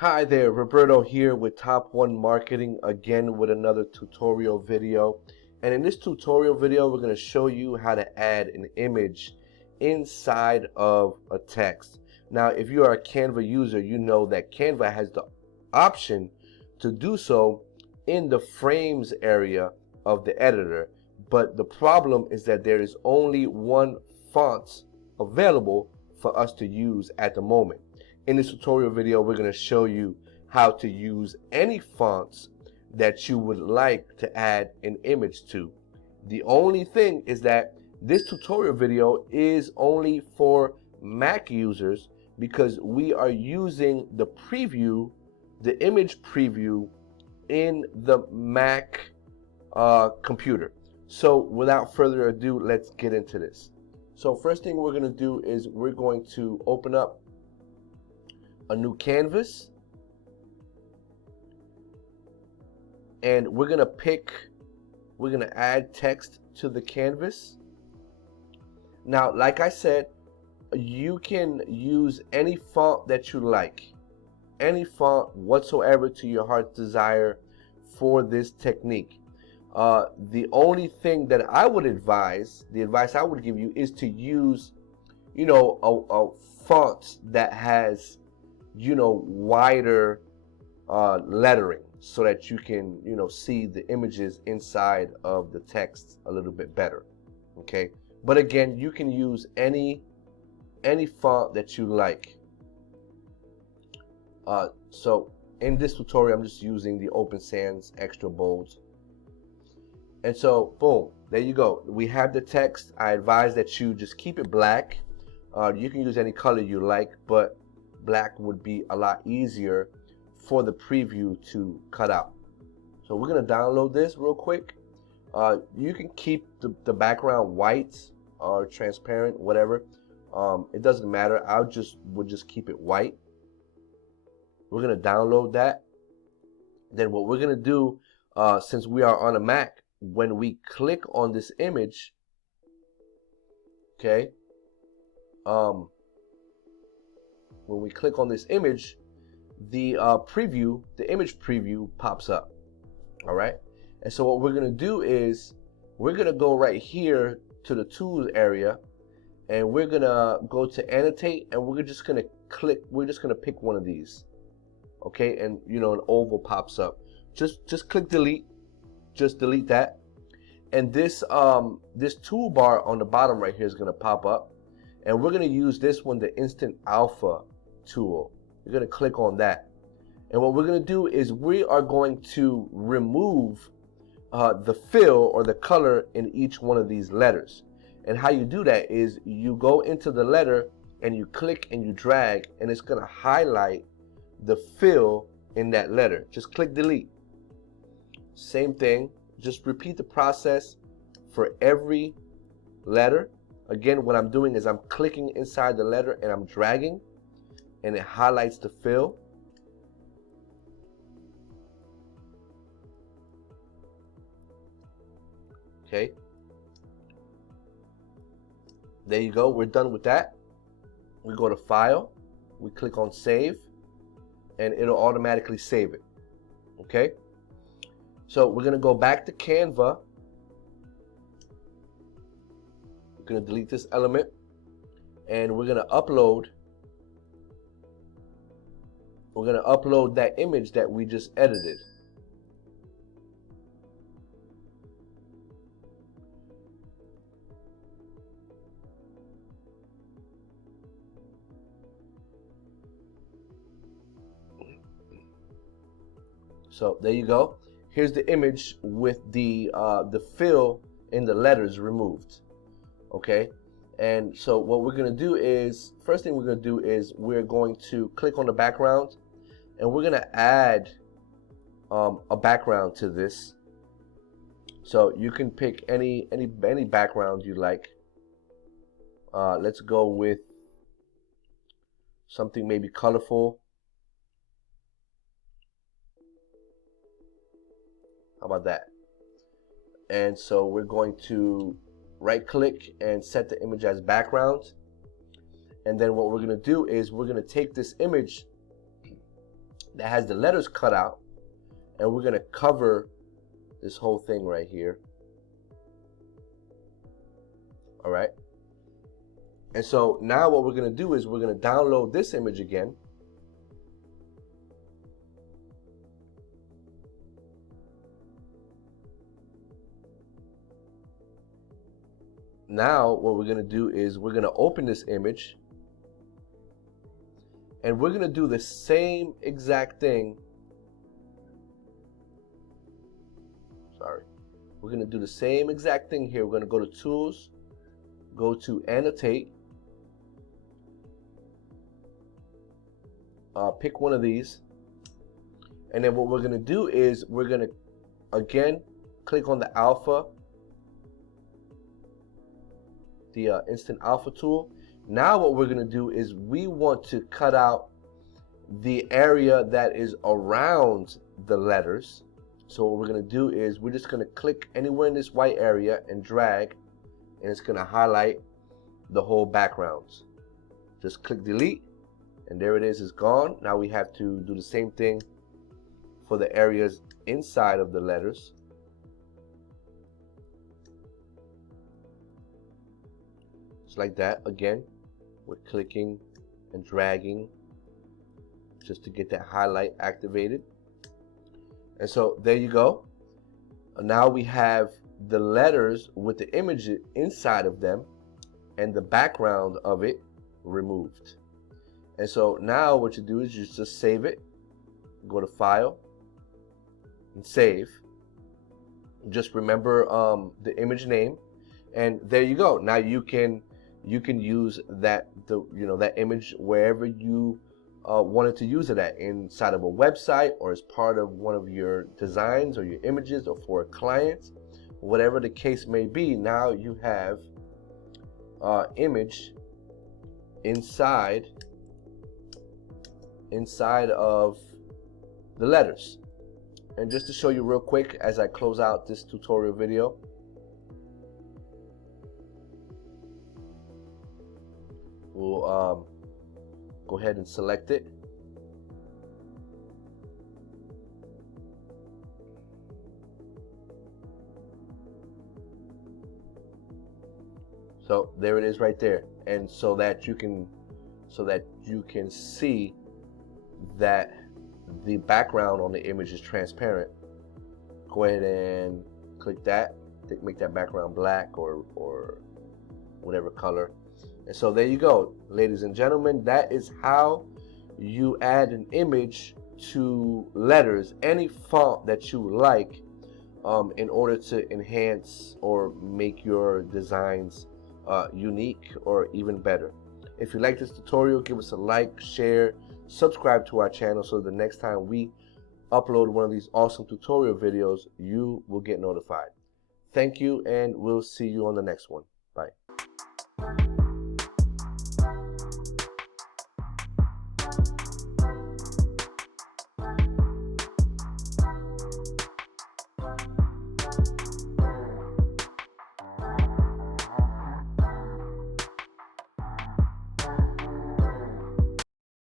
Hi there, Roberto here with Top 1 Marketing again with another tutorial video. And in this tutorial video, we're going to show you how to add an image inside of a text. Now, if you are a Canva user, you know that Canva has the option to do so in the frames area of the editor. But the problem is that there is only one font available for us to use at the moment. In this tutorial video, we're going to show you how to use any fonts that you would like to add an image to. The only thing is that this tutorial video is only for Mac users because we are using the preview, the image preview in the Mac computer. So without further ado, let's get into this. So first thing we're going to do is we're going to open up a new canvas, and we're gonna add text to the canvas. Now, like I said, you can use any font that you like, any font whatsoever to your heart's desire for this technique. The only thing that I would advise, the advice I would give you, is to use, a font that has wider lettering so that you can see the images inside of the text a little bit better. Okay, but again, you can use any font that you like. So in this tutorial, I'm just using the Open Sans Extra Bold, and so boom, there you go. We have the text. I advise that you just keep it black. You can use any color you like, but black would be a lot easier for the preview to cut out. So we're going to download this real quick. You can keep the background white or transparent, whatever. It doesn't matter. Would just keep it white. We're going to download that. Then what we're going to do, since we are on a Mac, when we click on this image, okay, when we click on this image, the image preview pops up. All right, and so what we're gonna do is we're gonna go right here to the tools area, and we're gonna go to annotate, and we're just gonna pick one of these, okay, and an oval pops up. Just click delete, just delete that, and this toolbar on the bottom right here is gonna pop up, and we're gonna use this one, the Instant Alpha tool. You're going to click on that, and what we're going to do is we are going to remove the fill or the color in each one of these letters. And how you do that is you go into the letter and you click and you drag, and it's going to highlight the fill in that letter. Just click delete. Same thing, just repeat the process for every letter. Again, what I'm doing is I'm clicking inside the letter and I'm dragging, and it highlights the fill. Okay. There you go. We're done with that. We go to File. We click on Save, and it'll automatically save it. Okay. So we're going to go back to Canva. We're going to delete this element, and we're going to upload. We're going to upload that image that we just edited. So there you go. Here's the image with the fill in the letters removed. Okay. And so what we're going to do is, first thing we're going to do is we're going to click on the background, and we're going to add a background to this. So you can pick any background you like. Let's go with something maybe colorful. How about that? And so we're going to right click and set the image as background, And then what we're going to do is we're going to take this image that has the letters cut out, and we're going to cover this whole thing right here. All right. And so now what we're going to do is we're going to download this image again. Now what we're going to do is we're going to open this image, and we're going to do the same exact thing. Sorry. We're going to do the same exact thing here. We're going to go to Tools, go to Annotate, pick one of these, and then what we're going to do is we're going to again click on the alpha, the instant alpha tool. Now what we're going to do is we want to cut out the area that is around the letters. So what we're going to do is we're just going to click anywhere in this white area and drag, and it's going to highlight the whole background. Just click delete, and there it is, it's gone. Now we have to do the same thing for the areas inside of the letters. Just like that. Again, we're clicking and dragging just to get that highlight activated. And so there you go. Now we have the letters with the image inside of them and the background of it removed. And so now what you do is you just save it, go to File and Save. Just remember the image name, and there you go. Now you can use that that image wherever you wanted to use it at, inside of a website or as part of one of your designs or your images or for a client, whatever the case may be. Now you have image inside of the letters. And just to show you real quick as I close out this tutorial video, we'll go ahead and select it. So there it is right there. And so that you can see that the background on the image is transparent. Go ahead and click that, make that background black or whatever color. And so there you go, ladies and gentlemen. That is how you add an image to letters, any font that you like, in order to enhance or make your designs unique or even better. If you like this tutorial, give us a like, share, subscribe to our channel so the next time we upload one of these awesome tutorial videos, you will get notified. Thank you, and we'll see you on the next one. Bye.